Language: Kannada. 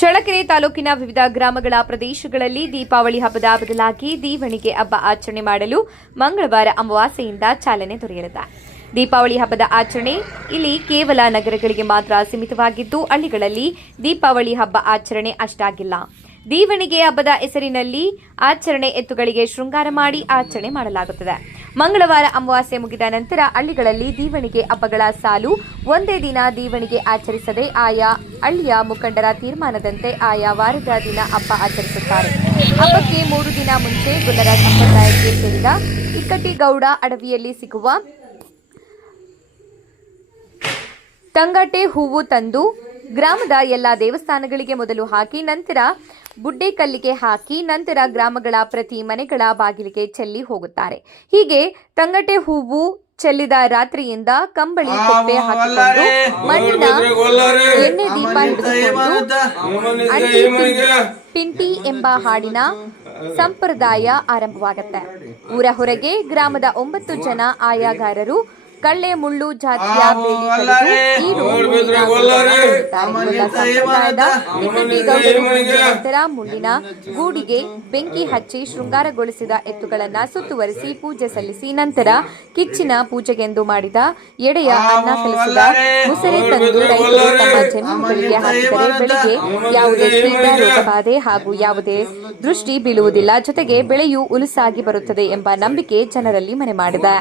ಚಳ್ಳಕೆರೆ ತಾಲೂಕಿನ ವಿವಿಧ ಗ್ರಾಮಗಳ ಪ್ರದೇಶಗಳಲ್ಲಿ ದೀಪಾವಳಿ ಹಬ್ಬದ ಬದಲಾಗಿ ದೀವಣಿಗೆ ಹಬ್ಬ ಆಚರಣೆ ಮಾಡಲು ಮಂಗಳವಾರ ಅಮಾವಾಸ್ಯೆಯಿಂದ ಚಾಲನೆ ದೊರೆಯಲಿದೆ. ದೀಪಾವಳಿ ಹಬ್ಬದ ಆಚರಣೆ ಇಲ್ಲಿ ಕೇವಲ ನಗರಗಳಿಗೆ ಮಾತ್ರ ಸೀಮಿತವಾಗಿದ್ದು ಹಳ್ಳಿಗಳಲ್ಲಿ ದೀಪಾವಳಿ ಹಬ್ಬ ಆಚರಣೆ ಅಷ್ಟಾಗಿಲ್ಲ. ದೀವಣಿಗೆ ಹಬ್ಬದ ಹೆಸರಿನಲ್ಲಿ ಆಚರಣೆ ಎತ್ತುಗಳಿಗೆ ಶೃಂಗಾರ ಮಾಡಿ ಆಚರಣೆ ಮಾಡಲಾಗುತ್ತದೆ. ಮಂಗಳವಾರ ಅಮಾವಾಸ್ಯೆ ಮುಗಿದ ನಂತರ ಹಳ್ಳಿಗಳಲ್ಲಿ ದೀವಣಿಗೆ ಹಬ್ಬಗಳ ಸಾಲು ಒಂದೇ ದಿನ ದೀವಣಿಗೆ ಆಚರಿಸದೆ ಆಯಾ ಹಳ್ಳಿಯ ಮುಖಂಡರ ತೀರ್ಮಾನದಂತೆ ಆಯಾ ವಾರದ ದಿನ ಹಬ್ಬ ಆಚರಿಸುತ್ತಾರೆ. ಹಬ್ಬಕ್ಕೆ ಮೂರು ದಿನ ಮುಂಚೆ ಗುಲ್ಲರ ಸಂಪ್ರದಾಯಕ್ಕೆ ಸೇರಿದ ಇಕ್ಕಟ್ಟಿಗೌಡ ಅಡವಿಯಲ್ಲಿ ಸಿಗುವ ತಂಗಟೆ ಹೂವು ತಂದು ಗ್ರಾಮದ ಎಲ್ಲ ದೇವಸ್ಥಾನಗಳಿಗೆ ಮೊದಲು ಹಾಕಿ ನಂತರ ಬುಡ್ಡೆಕಲ್ಲಿಗೆ ಹಾಕಿ ನಂತರ ಗ್ರಾಮಗಳ ಪ್ರತಿ ಮನೆಗಳ ಬಾಗಿಲಿಗೆ ಚೆಲ್ಲಿ ಹೋಗುತ್ತಾರೆ. ಹೀಗೆ ತಂಗಟೆ ಹೂವು ಚೆಲ್ಲಿದ ರಾತ್ರಿಯಿಂದ ಕಂಬಳಿ ಕೊಪ್ಪೆ ಹಾಕಿಕೊಂಡು ಮಣ್ಣಿನ ಎಣ್ಣೆ ದೀಪ ಹಿಡಿದುಕೊಂಡು ಪಿಂಟಿ ಎಂಬ ಹಾಡಿನ ಸಂಪ್ರದಾಯ ಆರಂಭವಾಗುತ್ತೆ. ಊರ ಹೊರಗೆ ಗ್ರಾಮದ ಒಂಬತ್ತು ಜನ ಆಯಾಗಾರರು ಕಳ್ಳೆ ಮುಳ್ಳು ಜಾತಿಯ ನಂತರ ಮುಳ್ಳಿನ ಗೂಡಿಗೆ ಬೆಂಕಿ ಹಚ್ಚಿ ಶೃಂಗಾರಗೊಳಿಸಿದ ಎತ್ತುಗಳನ್ನ ಸುತ್ತುವರಿಸಿ ಪೂಜೆ ಸಲ್ಲಿಸಿ ನಂತರ ಕಿಚ್ಚಿನ ಪೂಜೆಗೆಂದು ಮಾಡಿದ ಎಡೆಯ ಅನ್ನ ಕಲಿಸಿದ ಮುಸರೆ ತಂದು ರೈತರು ತಮ್ಮ ಜಮೀನುಗಳಿಗೆ ಹಾಕಿದರೆ ಬೆಳೆಗೆ ಯಾವುದೇ ಕೀಟ ರೋಗಬಾಧೆ ಹಾಗೂ ಯಾವುದೇ ದೃಷ್ಟಿ ಬೀಳುವುದಿಲ್ಲ. ಜೊತೆಗೆ ಬೆಳೆಯು ಉಲುಸಾಗಿ ಬರುತ್ತದೆ ಎಂಬ ನಂಬಿಕೆ ಜನರಲ್ಲಿ ಮನೆ ಮಾಡಿದೆ.